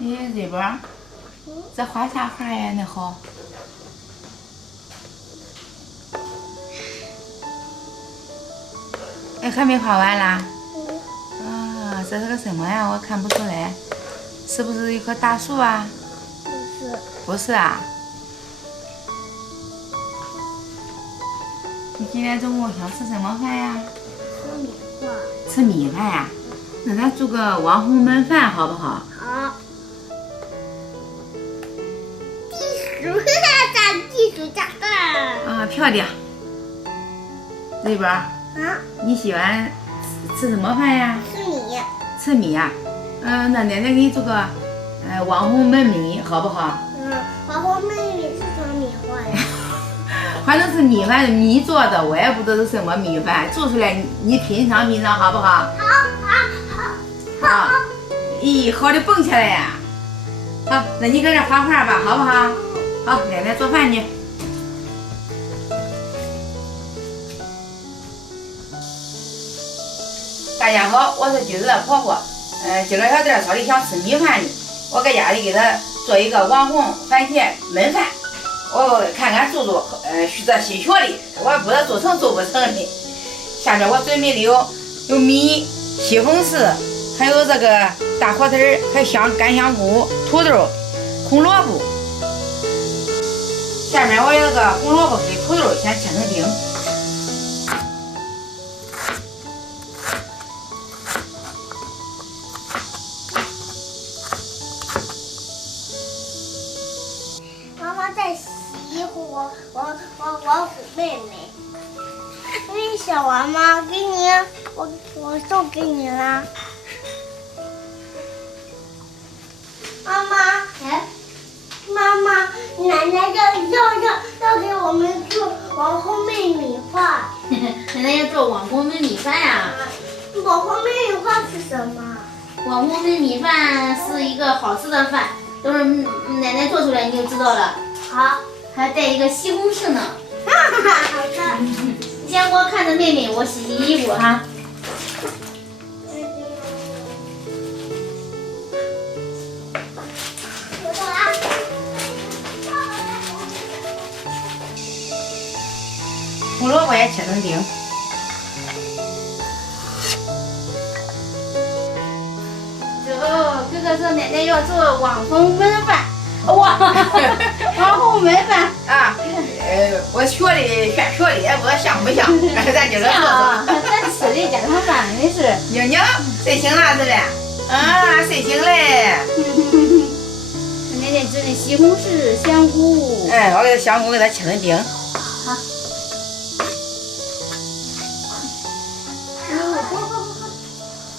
你这边儿这画啥画呀？那好。哎，还没画完啦？啊，这是个什么呀？我看不出来，是不是一棵大树啊？不是。不是啊。你今天中午想吃什么饭呀？吃米饭。吃米饭呀？那咱做个网红焖饭好不好？好。地鼠炸饭。啊，漂亮。这边儿。啊。你喜欢吃什么饭呀？吃米。吃米呀？那奶奶给你做个网红焖米好不好？网红焖米是什么米饭呀？反正是米饭，米做的，我也不知道是什么米饭，做出来你品尝品尝好不好？好。咦，好的蹦起来呀！好，那你搁这画画吧，好不好？好，奶奶做饭去。大家好，我是橘子的婆婆。今个小店说的想吃米饭呢，我搁家里给她做一个网红番茄焖饭。我看看做这新学的，我也不知道做成做不成的。下面我准备的有米、西红柿，还有这个大火腿儿，还有干香菇、土豆、红萝卜。下面我有这个红萝卜跟土豆先切成丁。妈妈在洗我虎妹妹。因为小王妈给你，我送给你啦。妈妈，哎，妈妈，奶奶要给我们做网红焖米饭。奶奶要做网红焖米饭呀。网红焖米饭是什么？网红焖米饭是一个好吃的饭，等会儿奶奶做出来你就知道了。好，还带一个西红柿呢。好的。你先给我看着妹妹，我洗洗衣服哈。红萝卜也切成丁。这个是奶奶要做网红焖饭，网红焖饭啊。我学的学的，也不知道像不像，咱今儿做做。咱吃的家常饭没事。妞妞睡醒了是呗？啊，睡醒嘞。奶奶这里西红柿、香菇。我给香菇给它切成丁。好。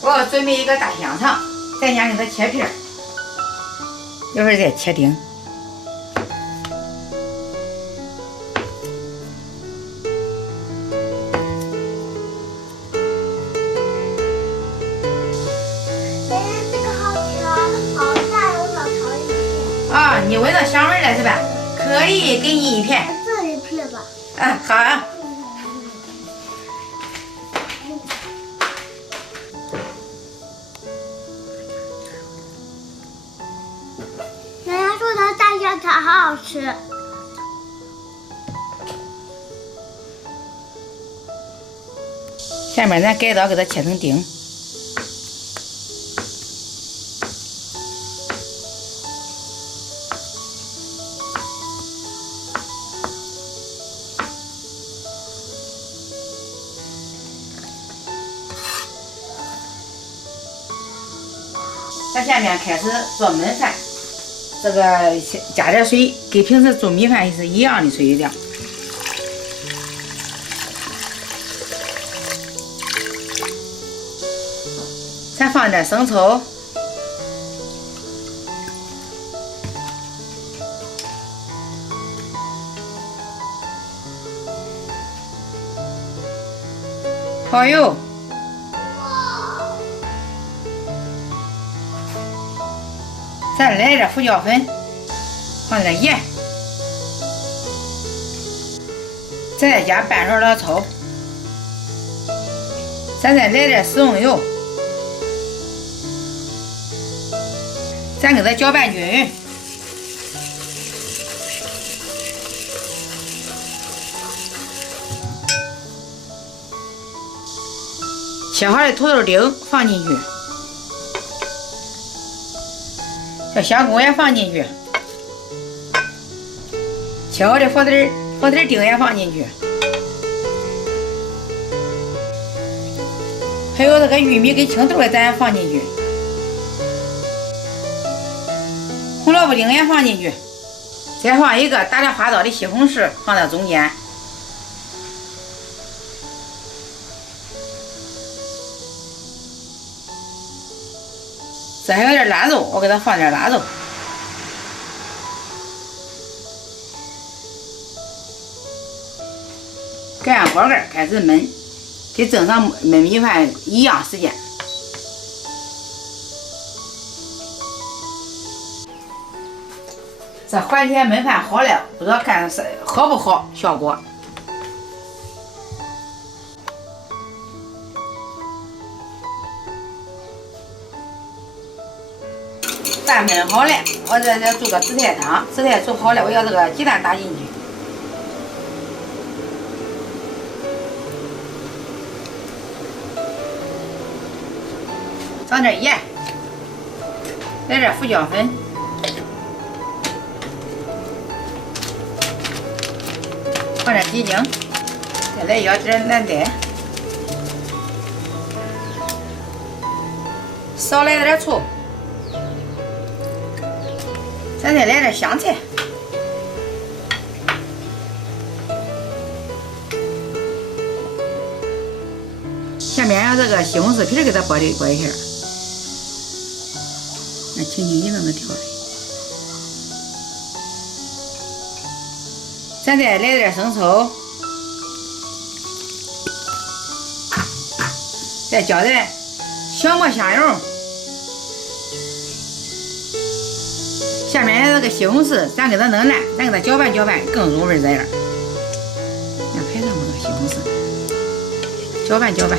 我准备一个大香肠，咱先给它切片儿，一会儿再切丁。这个好吃，好大，我想尝一片。啊，你闻到香味了是吧？可以给你一片。这一片吧。好啊。奶奶说的大香肠好好吃。下面咱改刀给它切成丁。咱下面开始做焖饭，这个加点水，跟平时做米饭是一样的水量。咱放点生抽，蚝油，再来点胡椒粉，放点盐，再加半勺老抽，咱再来点食用油。咱给它搅拌均匀。切好的土豆丁放进去，这香菇也放进去，切好的火腿丁也放进去，还有这个玉米跟青豆咱也放进去，红萝卜丁也放进去，再放一个打了花刀的西红柿放到中间。这还有点腊肉，我给它放点腊肉。盖上锅盖开始焖，跟正常焖米饭一样时间。这环铁焖饭好了，不知道看是好不好效果。饭焖好了，我这做个紫菜汤，紫菜煮好了，我要这个鸡蛋打进去，放点盐，来点胡椒粉，放点鸡精，再来舀点蓝带，少来点醋。咱再来点香菜，下面让这个西红柿皮给它剥一下，那轻轻一弄就调了。咱再来点生抽，再浇点小磨香油。下面的这个西红柿，咱给它弄烂，咱给它搅拌搅拌，更入味在这儿。咱拍上这个西红柿，搅拌搅拌。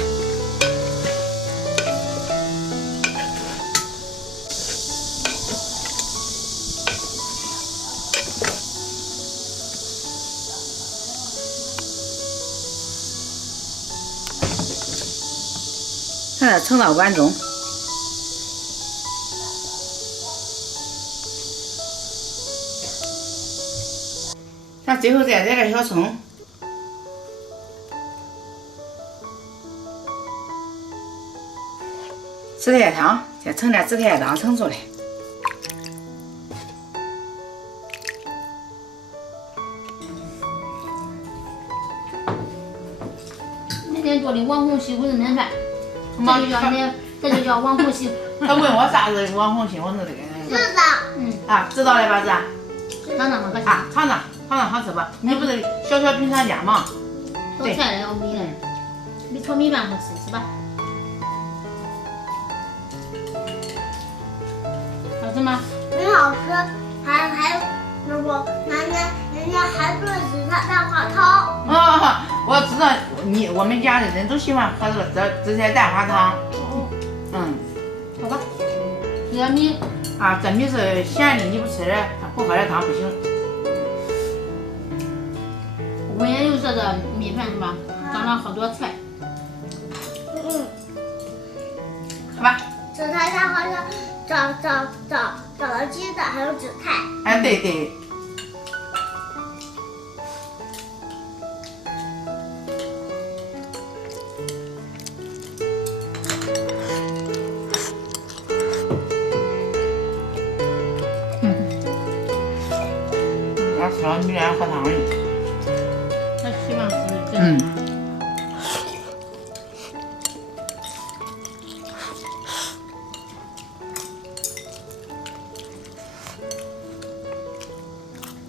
把它盛到碗中。咱最后再来点小葱，紫菜汤，再盛点紫菜汤盛出来。那天做的网红西红柿焖饭，这就叫网红西。他问我啥是网红西红柿这个？知道。啊，知道了吧？这尝尝吧，可啊，尝尝好吃吧？你不是小小品尝家吗？都菜了，我米了，比炒米饭好吃，是吧？好吃吗？很好吃，还那不，人家还做紫菜蛋花汤。啊，我知道我们家的人都喜欢喝这个紫菜蛋花汤。好吧。这米啊，这米是咸的，你不吃的，不喝这汤不行。温也有这个米饭是吧？长了好多菜。好吧。紫菜蛋花汤，找了鸡蛋，还有紫菜。哎，对对。吃了米饭喝汤的。他希望是真的。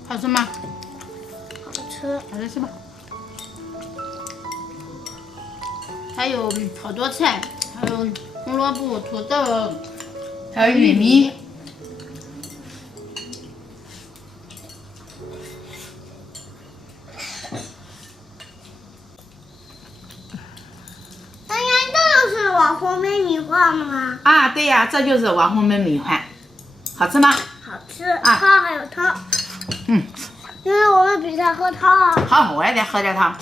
好吃吗？好吃。好吃吧。还有好多菜，还有红萝卜、土豆，还有玉米。网红焖米饭吗？啊，对呀，这就是网红焖米饭。好吃吗？好吃，汤还有汤。嗯，因为我们比赛喝汤啊。好，我也得喝点汤。